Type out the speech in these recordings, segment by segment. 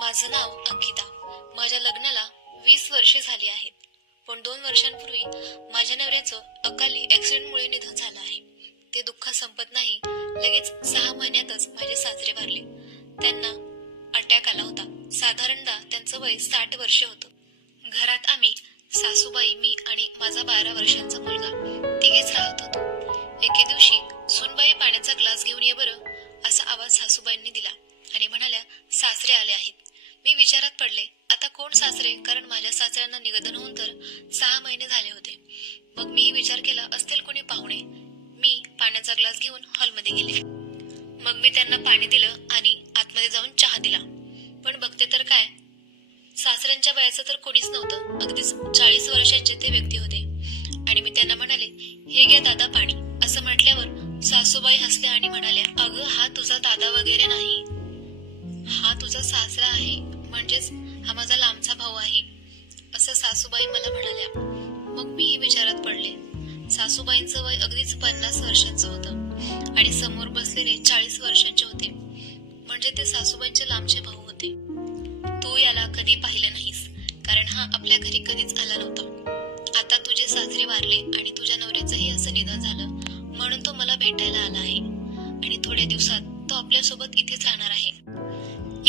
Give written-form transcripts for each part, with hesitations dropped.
माझं नाव अंकिता. माझ्या लग्नाला 20 वर्षे झाली आहेत. पण 2 वर्षांपूर्वी माझ्या नवऱ्याचं अकाली ऍक्सिडेंटमुळे निधन झालं आहे. ते दुःख संपत नाही. लगेच 6 महिन्यातच माझे सासरे वारले. त्यांना अटॅक आला होता. साधारणतः त्यांचं वय 60 वर्षे होतं. घरात आम्ही सासूबाई, मी आणि माझा 12 वर्षांचा मुलगा तिघेच राहत होतो. एके दिवशी सुनबाई पाण्याचा ग्लास घेऊन ये बरं, असा आवाज सासूबाईंनी दिला आणि म्हणाल्या, सासरे आले आहेत. मी विचारात पडले, आता कोण सासरे? कारण माझ्या सासऱ्यांना निधन होऊन तर 6 महिने झाले होते. मग मी विचार केला, असतील कोणी पाहुणे. मी पाण्याचा ग्लास घेऊन हॉलमध्ये गेले. मग मी त्यांना पाणी दिलं आणि आतमध्ये जाऊन चहा दिला. पण बघते तर काय, सासऱ्यांच्या वयाचं तर कोणीच नव्हतं. अगदीच 40 वर्षांचे ते व्यक्ती होते. आणि मी त्यांना म्हणाले, हे घ्या दादा पाणी. असं म्हटल्यावर सासूबाई हसल्या आणि म्हणाल्या, अगं हा तुझा दादा वगैरे नाही, हा तुझा सासरा आहे, म्हणजेच हा माझा लांबचा भाऊ आहे, असं सासूबाई मला म्हणाल्या. मग मीही विचारात पडले. सासूबाईंचं वय अगदीच 50 वर्षांचं होतं आणि समोर बसलेले 40 वर्षांचे होते. म्हणजे ते सासूबाईंचे लांबचे भाऊ होते. तू याला कधी पाहिलं नाहीस, कारण हा आपल्या घरी कधीच आला नव्हता. आता तुझे सासरे वारले आणि तुझ्या नवऱ्याचंही असं निधन झालं, म्हणून तो मला भेटायला आला आहे आणि थोड्या दिवसात तो आपल्यासोबत इथेच राहणार आहे.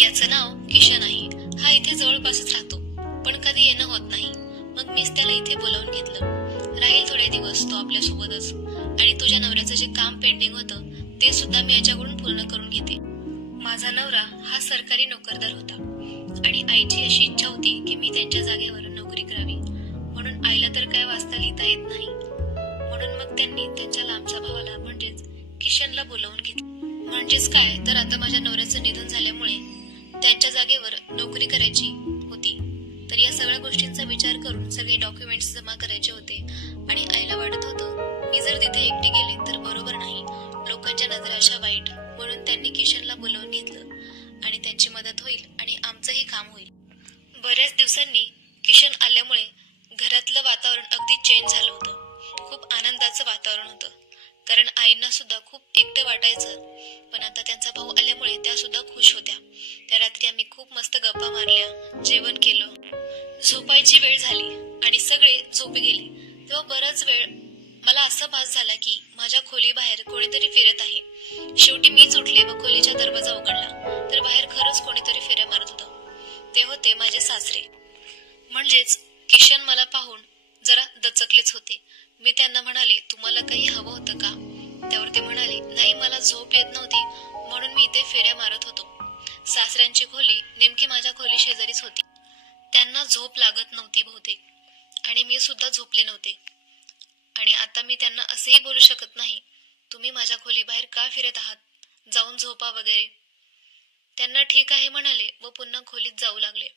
याचं नाव किशन आहे. हा इथे जवळपासच राहतो, पण कधी येणं होत नाही. मग मीच त्याला इथे बोलावून घेतलं. राहील थोडे दिवस तो आपल्यासोबतच आणि तुझ्या नवऱ्याचं जे काम पेंडिंग होतं ते सुद्धा मी याच्याकडून पूर्ण करून घेते. माझा नवरा हा सरकारी नोकरदार होता आणि आईची अशी इच्छा होती की मी त्यांच्या जागेवर नोकरी करावी. म्हणून आईला तर काय वाचता लिहिता येत नाही. म्हणून मग त्यांनी त्यांच्या लांबच्या भावाला म्हणजेच किशनला बोलावून घेतलं. म्हणजेच काय तर आता माझ्या नवऱ्याचं निधन झाल्यामुळे त्यांच्या जागेवर नोकरी करायची होती. तर या सगळ्या गोष्टींचा विचार करून सगळे डॉक्युमेंट्स जमा करायचे होते आणि आईला वाटत होतं मी जर तिथे एकटी गेले तर बरोबर नाही, लोकांच्या नजरा अशा वाईट. म्हणून त्यांनी किशनला बोलावून घेतलं आणि त्यांची मदत होईल आणि आमचंही काम होईल. बऱ्याच दिवसांनी किशन आल्यामुळे घरातलं वातावरण अगदी चेंज झालं होतं. खूप आनंदाचं वातावरण होतं, कारण आईंना सुद्धा खूप एकटं वाटायचं. पण आता त्यांचा भाऊ आल्यामुळे त्या सुद्धा खुश होत्या. त्या रात्री आम्ही खूप मस्त गप्पा मारल्या, जेवण केलं. झोपायची वेळ झाली आणि सगळे झोपी गेले. तेव्हा बराच वेळ मला असा भास झाला की माझ्या खोलीबाहेर कोणीतरी फिरत आहे. शेवटी मीच उठले व खोलीचा दरवाजा उघडला तर बाहेर खरंच कोणीतरी फेऱ्या मारत होतं. ते होते माझे सासरे. म्हणजेच किशन मला पाहून जरा दचकलेच होते. मी त्यांना म्हणाले, तुम्हाला काही हवं होतं का? त्यावर ते म्हणाले, नाही, मला झोप येत नव्हती म्हणून मी इथे फेऱ्या मारत होतो. सासऱ्यांची खोली नेमकी माझ्या खोली शेजारीच होती. त्यांना झोप लागत नव्हती बहुतेक आणि मी सुद्धा झोपले नव्हते. आणि आता मी त्यांना असेही बोलू शकत नाही, तुम्ही माझ्या खोलीबाहेर का फिरत आहात, जाऊन झोपा वगैरे. त्यांना ठीक आहे म्हणाले व पुन्हा खोलीत जाऊ लागले.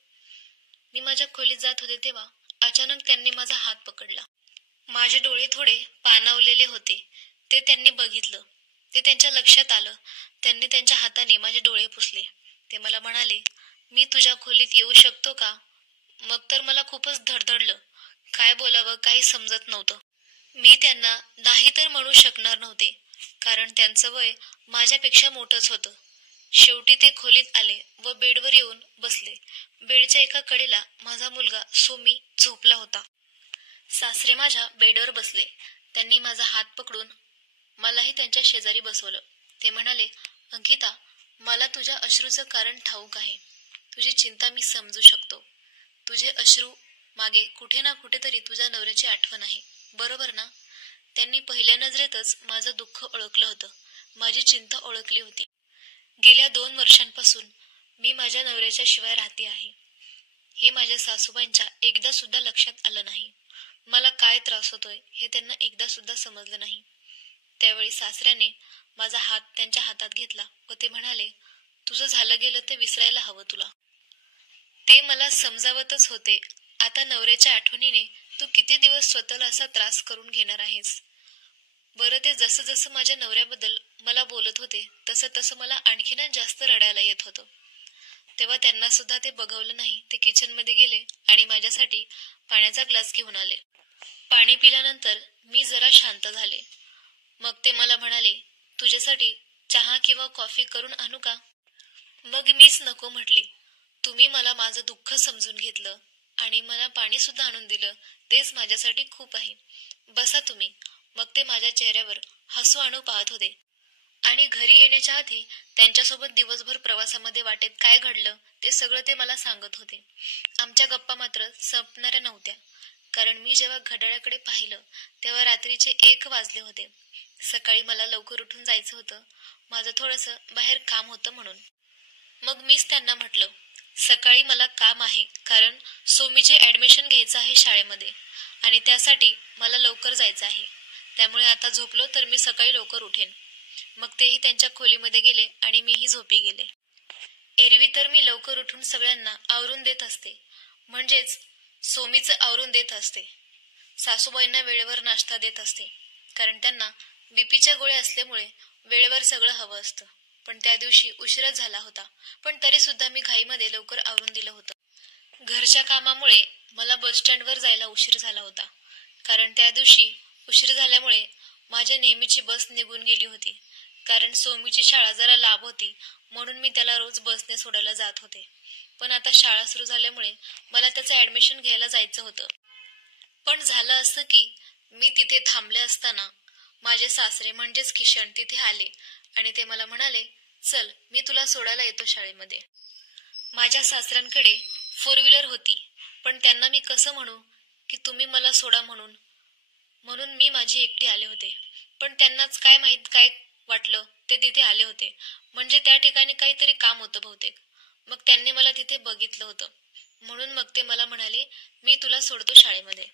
मी माझ्या खोलीत जात होते तेव्हा अचानक त्यांनी माझा हात पकडला. माझे डोळे थोडे पाणावलेले होते. ते त्यांनी बघितलं. ते त्यांच्या लक्षात आलं. त्यांनी त्यांच्या हाताने माझे डोळे पुसले. ते मला म्हणाले, मी तुझ्या खोलीत येऊ शकतो का? मग तर मला खूपच धडधडलं. काय बोलावं काही समजत नव्हतं. मी त्यांना नाही तर म्हणू शकणार नव्हते, कारण त्यांचं वय माझ्यापेक्षा मोठंच होतं. शेवटी ते खोलीत आले व बेडवर येऊन बसले. बेडच्या एका कडेला माझा मुलगा सोमी झोपला होता. सासरे माझ्या बेडवर बसले. त्यांनी माझा हात पकडून मलाही त्यांच्या शेजारी बसवलं. ते म्हणाले, अंकिता, मला तुझ्या अश्रूचं कारण ठाऊक आहे. तुझी चिंता मी समजू शकतो. तुझे अश्रू मागे कुठे ना कुठेतरी तुझ्या नवऱ्याची आठवण आहे, बरोबर ना? त्यांनी पहिल्या नजरेतच माझं दुःख ओळखलं होतं. माझी चिंता ओळखली होती. गेल्या 2 वर्षांपासून मी माझ्या नवऱ्याच्या शिवाय राहते आहे. हे माझ्या सासूबाईंच्या एकदा सुद्धा लक्षात आलं नाही. मला काय त्रास होतोय हे त्यांना एकदा सुद्धा समजलं नाही. त्यावेळी सासऱ्याने माझा हात त्यांच्या हातात घेतला व ते म्हणाले, तुझं झालं गेलं ते विसरायला हवं तुला. ते मला समजावतच होते, आता नवऱ्याच्या आठवणीने तू किती दिवस स्वतःला असा त्रास करून घेणार आहेस. बरं, ते जसं जसं माझ्या नवऱ्याबद्दल मला बोलत होते तसं तसं मला आणखीनच जास्त रडायला येत होतं. तेव्हा त्यांना सुद्धा ते बघवलं नाही. ते किचनमध्ये गेले आणि माझ्यासाठी पाण्याचा ग्लास घेऊन आले. पाणी पिल्यानंतर मी जरा शांत झाले. मग ते मला म्हणाले, तुझ्यासाठी चहा किंवा कॉफी करून आणू का? मग मीच नको म्हटले. तुम्ही मला माझं दुःख समजून घेतलं आणि मला पाणी सुद्धा आणून दिलं, तेच माझ्यासाठी खूप आहे. बसा तुम्ही. मग ते माझ्या चेहऱ्यावर हसू आणू पाहत होते आणि घरी येण्याच्या आधी त्यांच्यासोबत दिवसभर प्रवासामध्ये वाटेत काय घडलं ते सगळं ते मला सांगत होते. आमच्या गप्पा मात्र संपणाऱ्या नव्हत्या, कारण मी जेव्हा घड्याळाकडे पाहिलं तेव्हा रात्रीचे 1 वाजले होते. सकाळी मला लवकर उठून जायचं होतं. माझं थोडंसं बाहेर काम होतं म्हणून. मग मीच त्यांना म्हटलं, सकाळी मला काम आहे, कारण सोमीचे ॲडमिशन घ्यायचं आहे शाळेमध्ये आणि त्यासाठी मला लवकर जायचं आहे. त्यामुळे आता झोपलो तर मी सकाळी लवकर उठेन. मग तेही त्यांच्या खोलीमध्ये गेले आणि मीही झोपी गेले. एरवी तर मी लवकर उठून सगळ्यांना आवरून देत असते, म्हणजेच सोमीचं आवरून देत असते. सासूबाईंना वेळेवर नाश्ता देत असते, कारण त्यांना बीपीच्या गोळ्या असल्यामुळे वेळेवर सगळं हवं असतं. पण त्या दिवशी उशीरच झाला होता, पण तरी सुद्धा मी घाईमध्ये लवकर आवरून दिलं होतं. घरच्या कामामुळे मला बस स्टँडवर जायला उशीर झाला होता, कारण त्या दिवशी उशीर झाल्यामुळे माझ्या नेहमीची बस निघून गेली होती. कारण सोमीची शाळा जरा लांब होती, म्हणून मी त्याला रोज बसने सोडायला जात होते. पण आता शाळा सुरू झाल्यामुळे मला त्याचं ॲडमिशन घ्यायला जायचं होतं. पण झालं असं की मी तिथे थांबले असताना माझे सासरे म्हणजेच किशन तिथे आले आणि ते मला म्हणाले, चल मी तुला सोडायला येतो शाळेमध्ये. माझ्या सासऱ्यांकडे 4 व्हीलर होती, पण त्यांना मी कसं म्हणू की तुम्ही मला सोडा म्हणून. म्हणून मी माझी एकटी आले होते. पण त्यांनाच काय माहीत काय वाटलं, ते तिथे आले होते. म्हणजे त्या ठिकाणी काहीतरी काम होतं बहुतेक. मग त्यांनी मला तिथे बघितलं होतं. म्हणून मग ते मला म्हणाले, मी तुला सोडतो शाळेमध्ये.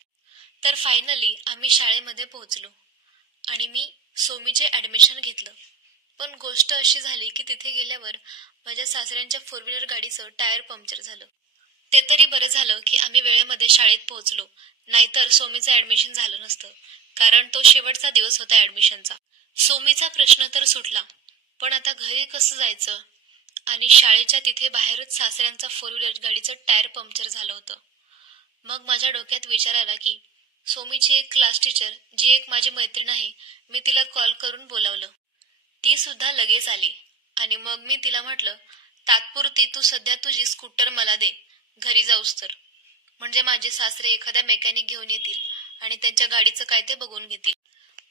तर फायनली आम्ही शाळेमध्ये पोहोचलो आणि मी सोमीचे ॲडमिशन घेतलं. पण गोष्ट अशी झाली की तिथे गेल्यावर माझ्या सासऱ्यांच्या 4 व्हीलर गाडीचं टायर पंक्चर झालं. ते तरी बरं झालं की आम्ही वेळेमध्ये शाळेत पोहोचलो, नाहीतर सोमीचं ॲडमिशन झालं नसतं, कारण तो शेवटचा दिवस होता ॲडमिशनचा. सोमीचा प्रश्न तर सुटला, पण आता घरी कसं जायचं? आणि शाळेच्या तिथे बाहेरच सासऱ्यांचा 4 व्हीलर गाडीचं टायर पंक्चर झालं होतं. मग माझ्या डोक्यात विचार आला की सोमीची एक क्लास टीचर, जी एक माझी मैत्रीण आहे, मी तिला कॉल करून बोलावलं. ती सुद्धा लगेच आली आणि मग मी तिला म्हटलं, तात्पुरती तू सध्या तुझी स्कूटर मला दे, घरी जाऊस तर. म्हणजे माझे सासरे एखाद्या मेकॅनिक घेऊन येतील आणि त्यांच्या गाडीचं काय ते बघून घेतील.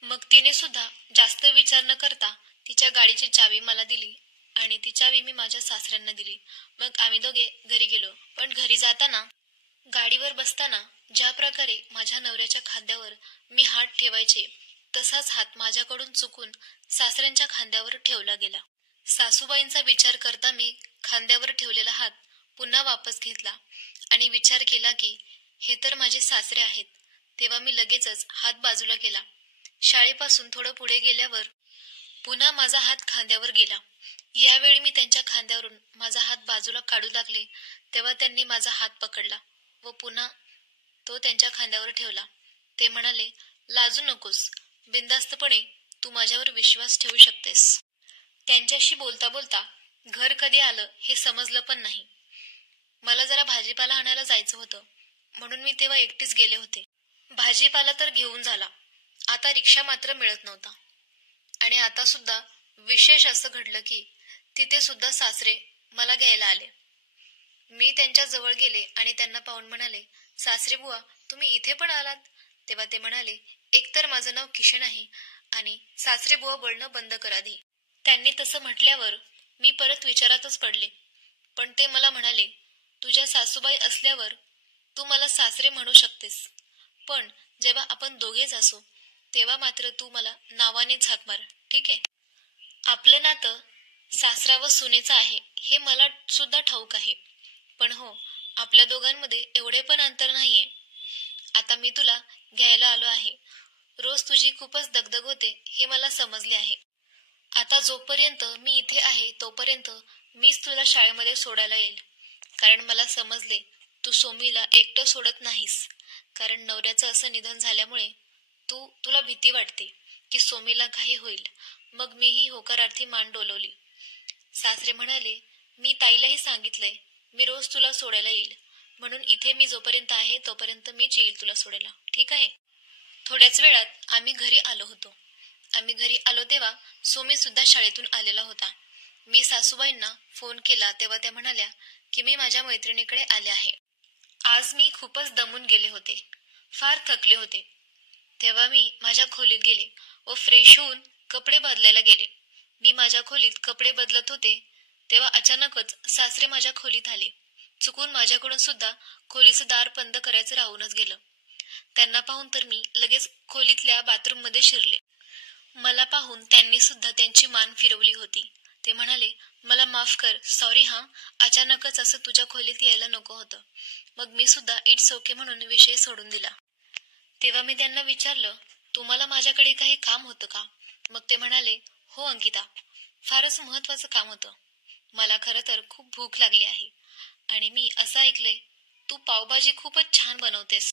मग तिने सुद्धा जास्त विचार न करता तिच्या गाडीची चावी मला दिली आणि ती चावी मी माझ्या सासऱ्यांना दिली. मग आम्ही दोघे घरी गेलो. पण घरी जाताना, गाडीवर बसताना ज्या प्रकारे माझ्या नवऱ्याच्या खांद्यावर मी हात ठेवायचे, तसाच हात माझ्याकडून चुकून सासऱ्यांच्या खांद्यावर ठेवला गेला. सासूबाईंचा विचार करता मी खांद्यावर ठेवलेला हात पुन्हा वापस घेतला आणि विचार केला की हे तर माझे सासरे आहेत. तेव्हा मी लगेचच हात बाजूला केला. शाळेपासून थोडं पुढे गेल्यावर पुन्हा माझा हात खांद्यावर गेला. यावेळी मी त्यांच्या खांद्यावरून माझा हात बाजूला काढू लागले, तेव्हा त्यांनी माझा हात पकडला व पुन्हा तो त्यांच्या खांद्यावर ठेवला. ते म्हणाले, लाजू नकोस, बिनधास्तपणे तू माझ्यावर विश्वास ठेवू शकतेस. त्यांच्याशी बोलता बोलता घर कधी आलं हे समजलं पण नाही. मला जरा भाजीपाला आणायला जायचं होतं, म्हणून मी तेव्हा एकटीच गेले होते. भाजीपाला तर घेऊन झाला, आता रिक्षा मात्र मिळत नव्हता. आणि आता सुद्धा विशेष असं घडलं की तिथे सुद्धा सासरे मला घ्यायला आले. मी त्यांच्या जवळ गेले आणि त्यांना पाहून म्हणाले, सासरे बुवा तुम्ही इथे पण आलात? तेव्हा ते म्हणाले, एकतर माझं नाव किशन आहे आणि सासरे बुवा बोलणं बंद कर आधी. त्यांनी तसं म्हटल्यावर मी परत विचारातच पडले. पण ते मला म्हणाले, तुझ्या सासूबाई असल्यावर तू मला सासरे म्हणू शकतेस, पण जेव्हा आपण दोघेच असू तेव्हा मात्र तू मला नावानेच हाक मार, ठीक आहे? आपलं नातं सासरा व सुनेचं आहे हे मला सुद्धा ठाऊक आहे, पण हो, आपल्या दोघांमध्ये एवढे पण अंतर नाहीये. आता मी तुला घ्यायला आलो आहे. रोज तुझी खूपच दगदग होते हे मला समजले आहे. आता जोपर्यंत मी इथे आहे तोपर्यंत मीच तुला शाळेमध्ये सोडायला येईल, कारण मला समजले तू सोमीला एकटं सोडत नाहीस. कारण नवऱ्याचं असं निधन झाल्यामुळे तुला भीती वाटते की सोमीला काही होईल. मग मीही होकारार्थी मान डोलवली. सासरे म्हणाले, मी ताईलाही सांगितलंय मी रोज तुला सोडायला येईल, म्हणून इथे मी जोपर्यंत आहे तोपर्यंत मीच येईल तुला सोडायला, ठीक आहे? थोड्याच वेळात आम्ही घरी आलो होतो. आम्ही घरी आलो तेव्हा सोमी सुद्धा शाळेतून आलेला होता. मी सासूबाईंना फोन केला तेव्हा त्या म्हणाल्या की मी माझ्या मैत्रिणीकडे आले आहे. आज मी खूपच दमून गेले होते. फार थकले होते. तेव्हा मी माझ्या खोलीत गेले व फ्रेश होऊन कपडे बदलायला गेले. मी माझ्या खोलीत कपडे बदलत होते तेव्हा अचानकच सासरे माझ्या खोलीत आले. चुकून माझ्याकडून सुद्धा खोलीचं दार बंद करायचं राहूनच गेलं. त्यांना पाहून तर मी लगेच खोलीतल्या बाथरूममध्ये शिरले. मला पाहून त्यांनी सुद्धा त्यांची मान फिरवली होती. ते म्हणाले, मला माफ कर, सॉरी हां, अचानकच असं तुझ्या खोलीत यायला नको होतं. मग मी सुद्धा इट्स ओके म्हणून विषय सोडून दिला. तेव्हा मी त्यांना विचारलं, तुम्हाला माझ्याकडे काही काम होतं का? मग ते म्हणाले, हो अंकिता, फारच महत्वाचं काम होतं. मला खरं तर खूप भूक लागली आहे आणि मी असं ऐकलंय, तू पावभाजी खूपच छान बनवतेस.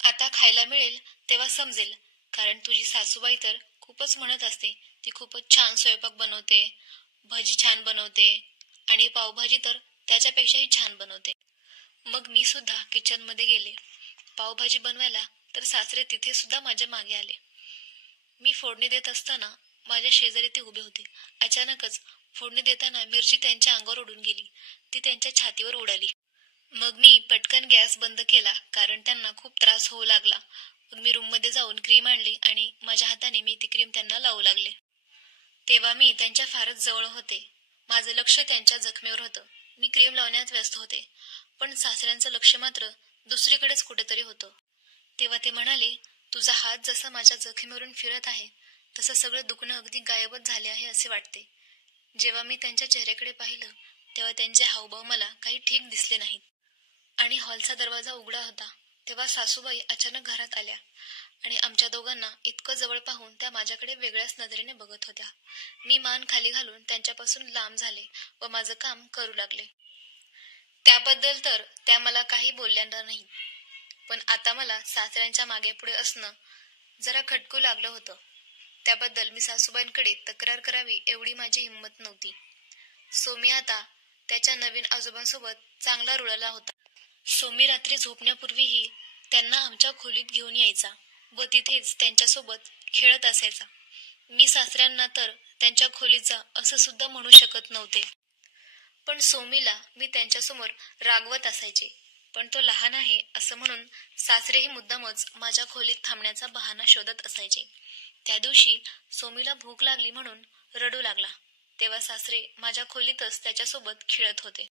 आता खायला मिळेल तेव्हा समजेल, कारण तुझी सासूबाई तर खूपच म्हणत असते, ती खूपच छान स्वयंपाक बनवते, भजी छान बनवते आणि पावभाजी तर त्याच्यापेक्षाही छान बनवते. मग मी सुद्धा किचनमध्ये गेले पावभाजी बनवायला, तर सासरे तिथे सुद्धा माझ्या मागे आले. मी फोडणी देत असताना माझ्या शेजारी ते उभे होते. अचानकच फोडणी देताना मिरची त्यांच्या अंगावर उडून गेली. ती त्यांच्या छातीवर उडाली. मग मी पटकन गॅस बंद केला, कारण त्यांना खूप त्रास होऊ लागला. मग मी रूममध्ये जाऊन क्रीम आणली आणि माझ्या हाताने मी ती क्रीम त्यांना लावू लागले. तेव्हा मी त्यांच्या फारच जवळ होते. माझं लक्ष त्यांच्या जखमेवर होतं. मी क्रीम लावण्यात व्यस्त होते, पण सासऱ्यांचं लक्ष मात्र दुसरीकडेच कुठेतरी होतं. तेव्हा ते म्हणाले, तुझा हात जसा माझ्या जखमेवरून फिरत आहे तसं सगळं दुखणं अगदी गायबच झाले आहे असे वाटते. जेव्हा मी त्यांच्या चेहऱ्याकडे पाहिलं तेव्हा त्यांचे हावभाव मला काही ठीक दिसले नाहीत आणि हॉलचा दरवाजा उघडा होता. तेव्हा सासूबाई अचानक घरात आल्या आणि आमच्या दोघांना इतकं जवळ पाहून त्या माझ्याकडे वेगळ्याच नजरेने बघत होत्या. मी मान खाली घालून त्यांच्यापासून लांब झाले व माझं काम करू लागले. त्याबद्दल तर त्या मला काही बोलल्या नाहीत, पण आता मला सासऱ्यांच्या मागे पुढे असणं जरा खटकू लागलं होतं. त्याबद्दल मी सासूबाईंकडे तक्रार करावी एवढी माझी हिंमत नव्हती. सोमी आता त्याच्या नवीन आजोबांसोबत चांगला रुळला होता. सोमी रात्री झोपण्यापूर्वीही त्यांना आमच्या खोलीत घेऊन यायचा व तिथेच त्यांच्यासोबत खेळत असायचा. मी सासऱ्यांना तर त्यांच्या खोलीत जा असं सुद्धा म्हणू शकत नव्हते, पण सोमीला मी त्यांच्यासमोर रागवत असायचे. पण तो लहान आहे असं म्हणून सासरेही मुद्दामच माझ्या खोलीत थांबण्याचा बहाणा शोधत असायचे. त्या दिवशी सोमीला भूक लागली म्हणून रडू लागला. तेव्हा सासरे माझ्या खोलीतच त्याच्यासोबत खेळत होते.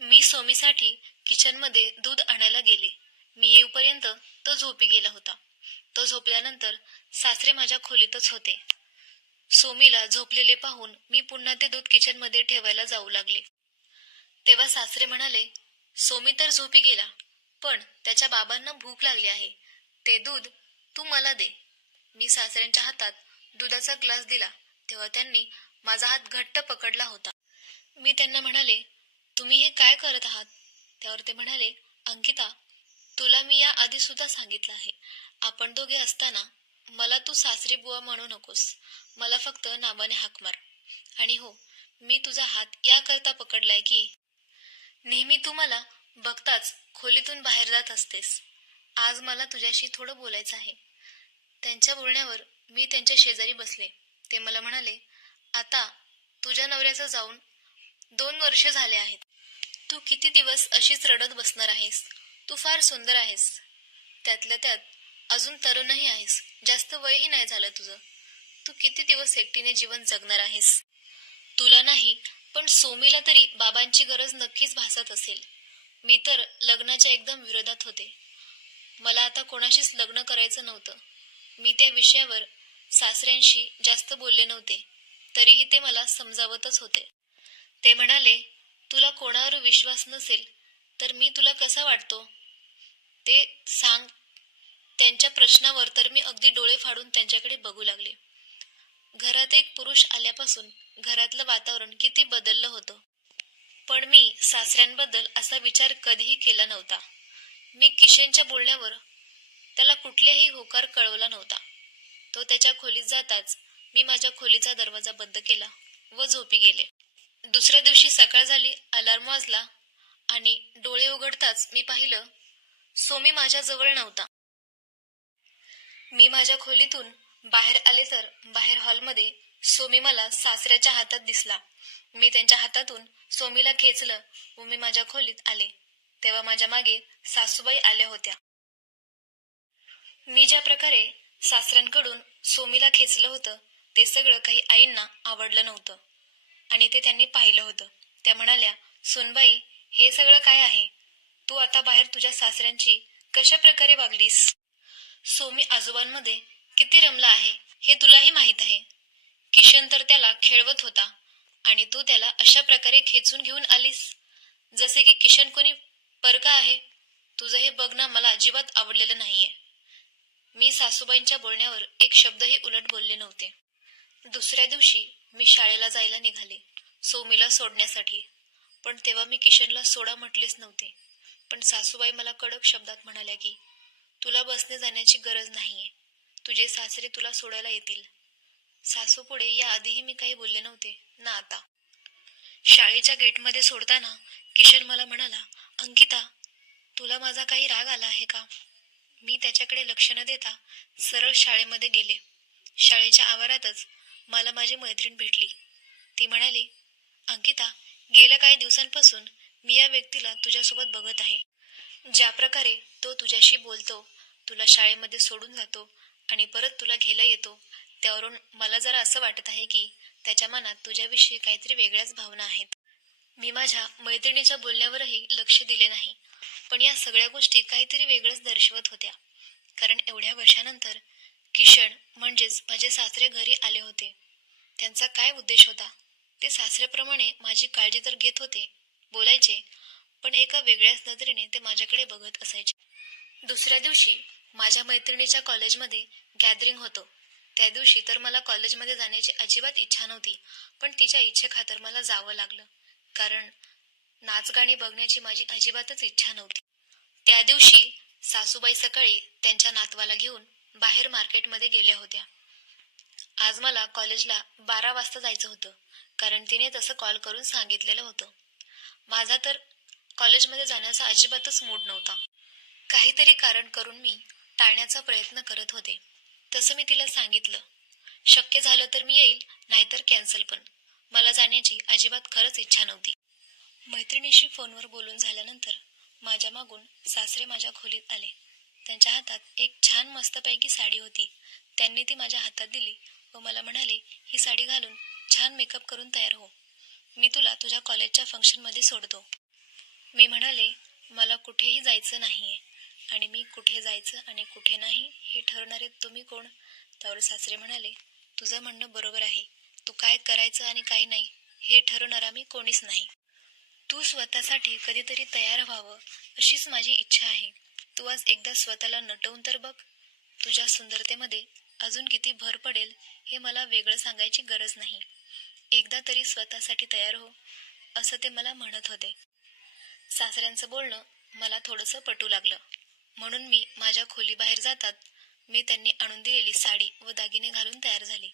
मी सोमीसाठी किचनमध्ये दूध आणायला गेले. मी येऊपर्यंत तो झोपी गेला होता. तो झोपल्यानंतर सासरे माझ्या खोलीतच होते. सोमीला झोपलेले पाहून मी पुन्हा ते दूध किचनमध्ये ठेवायला जाऊ लागले. तेव्हा सासरे म्हणाले, सोमी तर झोपी गेला, पण त्याच्या बाबांना भूक लागली आहे. ते दूध तू मला दे. मी सासऱ्यांच्या हातात दुधाचा ग्लास दिला तेव्हा त्यांनी माझा हात घट्ट पकडला होता. मी त्यांना म्हणाले, तुम्ही हे काय करत आहात? त्यावर ते म्हणाले, अंकिता, तुला मी या आधी सुद्धा सांगितलं आहे, आपण दोघे असताना मला तू सासरी बुवा म्हणू नकोस. मला फक्त नावाने हाक मार. आणि हो, मी तुझा हात याकरता पकडलाय की नेहमी तू मला बघताच खोलीतून बाहेर जात असतेस. आज मला तुझ्याशी थोडं बोलायचं आहे. त्यांच्या बोलण्यावर मी त्यांच्या शेजारी बसले. ते मला म्हणाले, आता तुझ्या नवऱ्याचं जाऊन 2 वर्ष झाले आहेत. तू किती दिवस अशीच रडत बसणार आहेस? तू फार सुंदर आहेस. त्यातल्या त्यात अजून तरुणही आहेस. जास्त वयही नाही झालं तुझं. तू किती दिवस एकटीने जीवन जगणार आहेस? तुला नाही, पण सोमीला तरी बाबांची गरज नक्कीच भासत असेल. मी तर लग्नाच्या एकदम विरोधात होते. मला आता कोणाशीच लग्न करायचं नव्हतं. मी त्या विषयावर सासऱ्यांशी जास्त बोलले नव्हते, तरीही ते मला समजावतच होते. ते म्हणाले, तुला कोणावर विश्वास नसेल तर मी तुला कसा वाटतो ते सांग. त्यांच्या प्रश्नावर तर मी अगदी डोळे फाडून त्यांच्याकडे बघू लागले. घरात एक पुरुष आल्यापासून घरातलं वातावरण किती बदललं होतं. पण मी सासऱ्यांबद्दल असा विचार कधीही केला नव्हता. मी किशनच्या बोलण्यावर त्याला कुठलाही होकार कळवला नव्हता. तो त्याच्या खोलीत जाताच मी माझ्या खोलीचा दरवाजा बंद केला व झोपी गेले. दुसऱ्या दिवशी सकाळ झाली. अलार्म वाजला आणि डोळे उघडताच मी पाहिलं, सोमी माझ्या जवळ नव्हता. मी माझ्या खोलीतून बाहेर आले तर बाहेर हॉलमध्ये सोमी मला सासऱ्याच्या हातात दिसला. मी त्यांच्या हातातून सोमीला खेचलं व मी माझ्या खोलीत आले. तेव्हा माझ्या मागे सासूबाई आल्या होत्या. मी ज्या प्रकारे सासऱ्यांकडून सोमीला खेचलं होतं ते सगळं काही आईंना आवडलं नव्हतं आणि ते त्यांनी पाहिलं होतं. त्या म्हणाल्या, "सुनबाई, हे सगळं काय आहे? तू आता बाहेर तुझ्या सासऱ्यांची कशा प्रकारे वागलीस? सोमी आजोबांमध्ये किती रमला आहे हे तुलाही माहीत आहे. किशन तर त्याला खेळवत होता आणि तू त्याला अशा प्रकारे खेचून घेऊन आलीस जसे की किशन कोणी परका आहे. तुझं हे बघणं मला अजिबात आवडलेलं नाहीये." मी सासूबाईंच्या बोलण्यावर एक शब्दही उलट बोलले नव्हते. दुसऱ्या दिवशी मी शाळेला जायला निघाले सोमीला सोडण्यासाठी. पण तेव्हा मी किशनला सोडा म्हटलेच नव्हते. पण सासूबाई मला कडक शब्दात म्हणाल्या की तुला बसने जाण्याची गरज नाहीये. तुझे सासरे तुला सोडायला येतील. सासूपुढे या आधीही मी काही बोलले नव्हते ना आता. शाळेच्या गेटमध्ये सोडताना किशन मला म्हणाला, "अंकिता, तुला माझा काही राग आला आहे का?" मी त्याच्याकडे लक्ष न देता सरळ शाळेमध्ये गेले. शाळेच्या आवारातच मला माझी मैत्रीण भेटली. ती म्हणाली, "अंकिता, गेल्या काही दिवसांपासून मी या व्यक्तीला तुझ्यासोबत बघत आहे. ज्या प्रकारे तो तुझ्याशी बोलतो, तुला शाळेमध्ये सोडून जातो आणि परत तुला घ्यायला येतो, त्यावरून मला जरा असं वाटत आहे की त्याच्या मनात तुझ्याविषयी काहीतरी वेगळ्याच भावना आहेत." मी माझ्या मैत्रिणीच्या बोलण्यावरही लक्ष दिले नाही. पण या सगळ्या गोष्टी काहीतरी वेगळंच दर्शवत होत्या. कारण एवढ्या वर्षानंतर किशन म्हणजेच माझे सासरे घरी आले होते. त्यांचा काय उद्देश होता? ते सासऱ्याप्रमाणे माझी काळजी तर घेत होते, बोलायचे, पण एका वेगळ्याच नजरेने ते माझ्याकडे बघत असायचे. दुसऱ्या दिवशी माझ्या मैत्रिणीच्या कॉलेजमध्ये गॅदरिंग होतं. त्या दिवशी तर मला कॉलेजमध्ये जाण्याची अजिबात इच्छा नव्हती. पण तिच्या इच्छेखातर मला जावं लागलं. कारण नाचगाणी बघण्याची माझी अजिबातच इच्छा नव्हती. त्या दिवशी सासूबाई सकाळी त्यांच्या नातवाला घेऊन बाहेर मार्केटमध्ये गेल्या होत्या. आज मला कॉलेजला 12 वाजता जायचं होतं. कारण तिने तसं कॉल करून सांगितलेलं होतं. माझा तर कॉलेजमध्ये जाण्याचा अजिबातच मूड नव्हता. काहीतरी कारण करून मी टाळण्याचा प्रयत्न करत होते. तसं मी तिला सांगितलं, शक्य झालं तर मी येईल, नाहीतर कॅन्सल पण. मला जाण्याची अजिबात खरंच इच्छा नव्हती. मैत्रिणीशी फोनवर बोलून झाल्यानंतर माझ्या मागून सासरे माझ्या खोलीत आले. त्यांच्या हातात एक छान मस्तपैकी साडी होती. त्यांनी ती माझ्या हातात दिली व मला म्हणाले, "ही साडी घालून छान मेकअप करून तयार हो. मी तुला तुझ्या कॉलेजच्या फंक्शनमध्ये सोडतो." मी म्हणाले, "मला कुठेही जायचं नाहीये आणि मी कुठे जायचं आणि कुठे नाही हे ठरवणारे तुम्ही कोण?" त्यावर सासरे म्हणाले, "तुझं म्हणणं बरोबर आहे. तू काय करायचं आणि काय नाही हे ठरवणारा मी कोणीच नाही. तू स्वतःसाठी कधीतरी तयार व्हावं अशीच माझी इच्छा आहे. तू आज एकदा स्वतःला नटवून तर बघ. तुझ्या सुंदरतेमध्ये अजून किती भर पडेल हे मला वेगळं सांगायची गरज नाही. एकदा तरी स्वतःसाठी तयार हो," असं ते मला म्हणत होते. सासऱ्यांचं बोलणं मला थोडंसं पटू लागलं. म्हणून मी माझ्या खोलीबाहेर जातात मी त्यांनी आणून दिलेली साडी व दागिने घालून तयार झाले.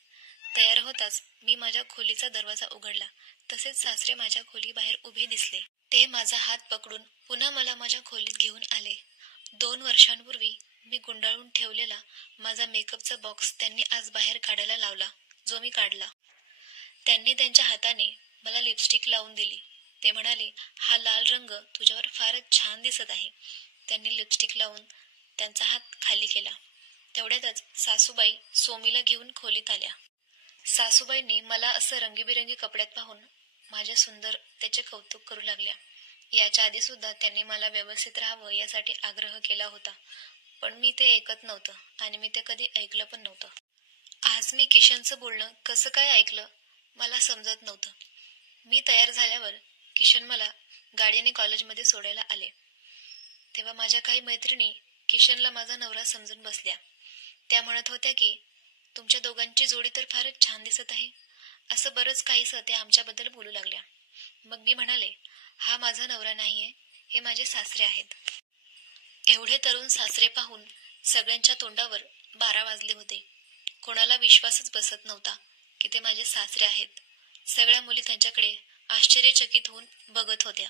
तयार होताच मी माझ्या खोलीचा दरवाजा उघडला. तसेच सासरे माझ्या खोलीबाहेर उभे दिसले. ते माझा हात पकडून पुन्हा मला माझ्या खोलीत घेऊन आले. 2 वर्षांपूर्वी मी गुंडाळून ठेवलेला माझा मेकअपचा बॉक्स त्यांनी आज बाहेर काढायला लावला, जो मी काढला. त्यांनी त्यांच्या हाताने मला लिपस्टिक लावून दिली. ते म्हणाले, "हा लाल रंग तुझ्यावर फारच छान दिसत आहे." त्यांनी लिपस्टिक लावून त्यांचा हात खाली केला. तेवढ्यातच सासूबाई सोमीला घेऊन खोलीत आल्या. सासूबाईंनी मला असं रंगीबिरंगी कपड्यात पाहून माझ्या सुंदरतेचे कौतुक करू लागल्या. याच्या आधी सुद्धा त्यांनी मला व्यवस्थित राहावं यासाठी आग्रह केला होता. पण मी ते ऐकत नव्हतं आणि मी ते कधी ऐकलं पण नव्हतं. आज मी किशनचं बोलणं कसं काय ऐकलं मला समजत नव्हतं. मी तयार झाल्यावर किशन मला गाडीने कॉलेजमध्ये सोडायला आले. तेव्हा माझ्या काही मैत्रिणी किशनला माझा नवरा समजून बसल्या. त्या म्हणत होत्या की तुमच्या दोघांची जोडी तर फारच छान दिसत आहे. असं बरंच काहीसं त्या आमच्याबद्दल बोलू लागल्या. मग मी म्हणाले, "हा माझा नवरा नाहीये, हे माझे सासरे आहेत." एवढे तरुण सासरे पाहून सगळ्यांच्या तोंडावर 12 वाजले होते. कोणाला विश्वासच बसत नव्हता की ते माझे सासरे आहेत. सगळ्या मुली त्यांच्याकडे आश्चर्यचकित होऊन बघत होत्या.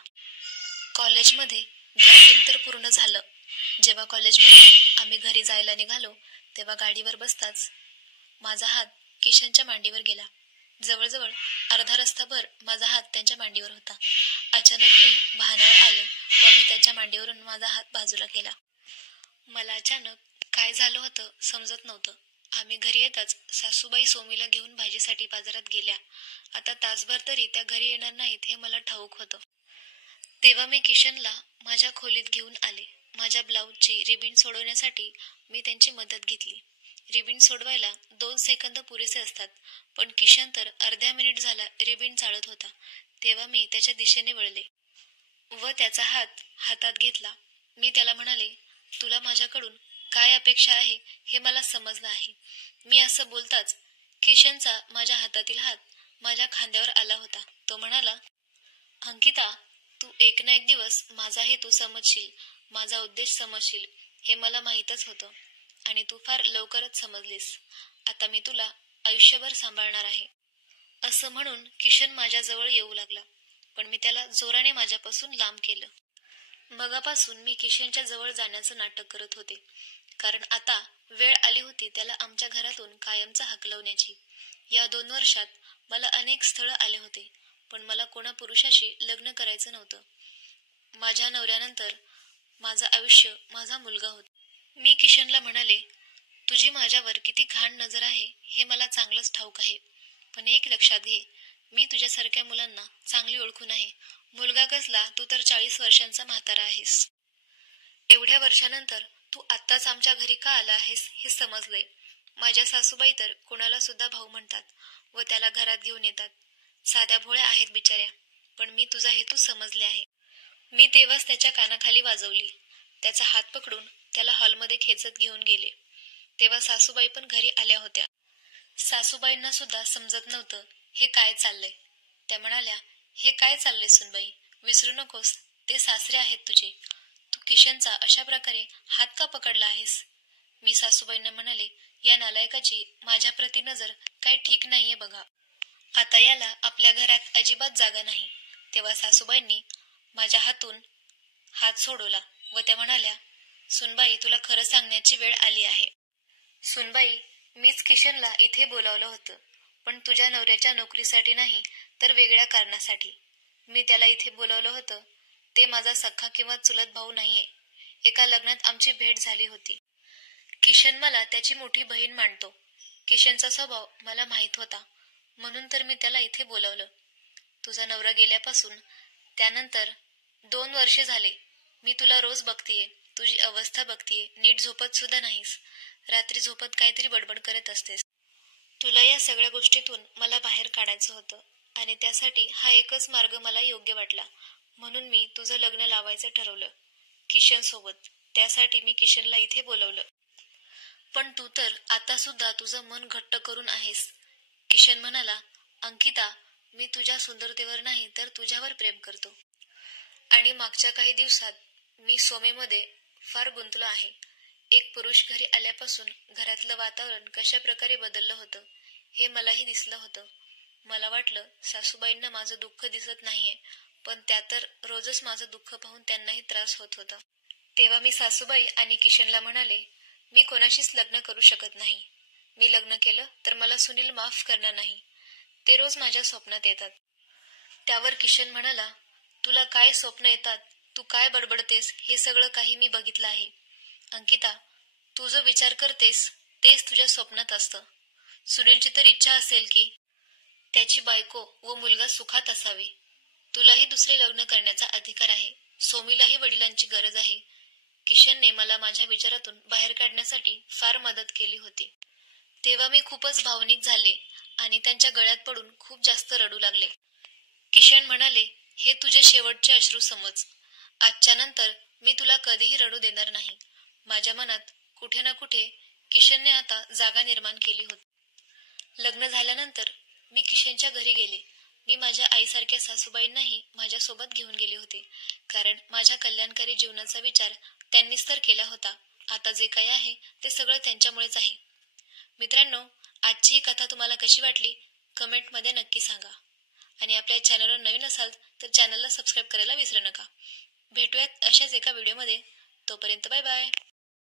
कॉलेजमध्ये गॅदरिंग तर पूर्ण झालं. जेव्हा कॉलेजमध्ये आम्ही घरी जायला निघालो तेव्हा गाडीवर बसताच माझा हात किशनच्या मांडीवर गेला. जवळजवळ अर्धा रस्ताभर माझा हात त्यांच्या मांडीवर होता. अचानक मी भानावर आले व मी त्यांच्या मांडीवरून माझा हात बाजूला केला. मला अचानक काय झालं होतं समजत नव्हतं. आम्ही घरी येताच सासूबाई सोमीला घेऊन भाजीसाठी बाजारात गेल्या. आता तासभर तरी त्या घरी येणार नाहीत हे मला ठाऊक होतं. तेव्हा मी किशनला माझ्या खोलीत घेऊन आले. माझ्या ब्लाऊजची रिबीन सोडवण्यासाठी मी त्यांची मदत घेतली. रिबीन सोडवायला 2 सेकंद पुरेसे असतात, पण किशन तर अर्ध्या मिनिट झाला रिबीन चाळत होता. तेव्हा मी त्याच्या दिशेने वळले व त्याचा हात हातात घेतला. मी त्याला म्हणाले, तुला माझ्याकडून काय अपेक्षा आहे हे मला समजलं आहे. मी असं बोलताच किशनचा माझ्या हातातील हात माझ्या खांद्यावर आला होता. तो म्हणाला, अंकिता, तू एक ना एक दिवस माझा हेतू समजशील, माझा उद्देश समजशील हे मला माहीतच होतं आणि तू फार लवकरच समजलीस. आता मी तुला आयुष्यभर सांभाळणार आहे. असं म्हणून किशन माझ्याजवळ येऊ लागला, पण मी त्याला जोराने माझ्यापासून लांब केलं. मगापासून मी किशनच्या जवळ जाण्याचं नाटक करत होते, कारण आता वेळ आली होती त्याला आमच्या घरातून कायमचा हाकलवण्याची. या 2 वर्षात मला अनेक स्थळं आले होते, पण मला कोणा पुरुषाशी लग्न करायचं नव्हतं. माझ्या नवऱ्यानंतर माझं आयुष्य माझा मुलगा होता. मी किशनला म्हणाले, तुझी माझ्यावर किती घाण नजर आहे हे मला चांगलंच ठाऊक आहे, पण एक लक्षात घे, मी तुझ्यासारख्या मुलांना चांगली ओळखून आहे. मुलगा कसला, तू तर 40 वर्षांचा म्हातारा आहेस. एवढ्या वर्षानंतर तू आत्ताच आमच्या घरी का आला आहेस हे समजलंय. माझ्या सासूबाई तर कोणाला सुद्धा भाऊ म्हणतात व त्याला घरात घेऊन येतात. साध्या भोळ्या आहेत बिचाऱ्या, पण मी तुझा हेतू समजले आहे. मी तेव्हाच त्याच्या कानाखाली वाजवली. त्याचा हात पकडून त्याला हॉलमध्ये खेचत घेऊन गेले. तेव्हा सासूबाई पण घरी आल्या होत्या. सासूबाईंना सुद्धा समजत नव्हतं हे काय चाललंय. त्या म्हणाल्या, हे काय चाललंय सुनबाई, विसरू नकोस, ते सासरे आहेत तुझे. तू किशनचा अशा प्रकारे हात का पकडला आहेस? मी सासूबाईंना म्हणाले, या नालायकाची माझ्याप्रती नजर काही ठीक नाहीये बघा. आता याला आपल्या घरात अजिबात जागा नाही. तेव्हा सासूबाईंनी माझ्या हातून हात सोडवला व त्या म्हणाल्या, सुनबाई, तुला खरं सांगण्याची वेळ आली आहे. सुनबाई, मीच किशनला इथे बोलावलं होतं, पण तुझ्या नवऱ्याच्या नोकरीसाठी नाही तर वेगळ्या कारणासाठी. मी त्याला इथे बोलावलं होतं. ते माझा सख्खा किंवा चुलत भाऊ नाहीये. एका लग्नात आमची भेट झाली होती. किशन मला त्याची मोठी बहीण मानतो. किशनचा स्वभाव मला माहीत होता, म्हणून तर मी त्याला इथे बोलावलं. तुझा नवरा गेल्यापासून त्यानंतर 2 वर्षे झाले मी तुला रोज बघतीये, तुझी अवस्था बघतीये. नीट झोपत सुद्धा नाहीस. रात्री झोपत काहीतरी बडबड करत असतेस. तुला या सगळ्या गोष्टीतून मला बाहेर काढायचं होतं आणि त्यासाठी हा एकच मार्ग मला योग्य वाटला, म्हणून मी तुझं लग्न लावायचं ठरवलं किशन सोबत. त्यासाठी मी किशनला इथे बोलवलं. पण तू तर आता सुद्धा तुझं मन घट्ट करून आहेस. किशन म्हणाला, अंकिता, मी तुझ्या सुंदरतेवर नाही तर तुझ्यावर प्रेम करतो आणि मागच्या काही दिवसात मी सोमेमध्ये फार गुंतलो आहे. एक पुरुष घरी आल्यापासून घरातलं वातावरण कशा प्रकारे बदललं होतं हे मलाही दिसलं होतं. मला वाटलं सासूबाईंना माझं दुःख दिसत नाहीये, पण त्या तर रोजच माझं दुःख पाहून त्यांनाही त्रास होत होता. तेव्हा मी सासूबाई आणि किशनला म्हणाले, मी कोणाशीच लग्न करू शकत नाही. मी लग्न केलं तर मला सुनील माफ करणार नाही. ते रोज माझ्या स्वप्नात येतात. त्यावर किशन म्हणाला, तुला काय स्वप्न येतात, तू काय बडबडतेस हे सगळं काही मी बघितलं आहे. अंकिता, तू जो विचार करतेस तेच तुझ्या स्वप्नात असतं. सुनीलची तर इच्छा असेल की त्याची बायको व मुलगा सुखात असावे. तुलाही दुसरे लग्न करण्याचा अधिकार आहे. सोमीलाही वडिलांची गरज आहे. किशनने मला माझ्या विचारातून बाहेर काढण्यासाठी फार मदत केली होती. तेव्हा मी खूपच भावनिक झाले आणि त्यांच्या गळ्यात पडून खूप जास्त रडू लागले. किशन म्हणाले, हे तुझे शेवटचे अश्रू समज. आजच्या नंतर मी तुला कधीही रडू देणार नाही. माझ्या मनात कुठे ना कुठे किशनने आता जागा निर्माण केली होती. लग्न झाल्यानंतर मी किशनच्या घरी गेले. मी माझ्या आईसारख्या सासूबाईंनाही माझ्यासोबत घेऊन गेले होते, कारण माझ्या कल्याणकारी जीवनाचा विचार त्यांनीच तर केला होता. आता जे काही आहे ते सगळं त्यांच्यामुळेच आहे. मित्रांनो, आजची ही कथा तुम्हाला कशी वाटली कमेंटमध्ये नक्की सांगा आणि आपल्या चॅनलवर नवीन असाल तर चॅनलला सबस्क्राईब करायला विसरू नका. भेटूयात अशाच एका व्हिडिओमध्ये. तोपर्यंत बाय बाय.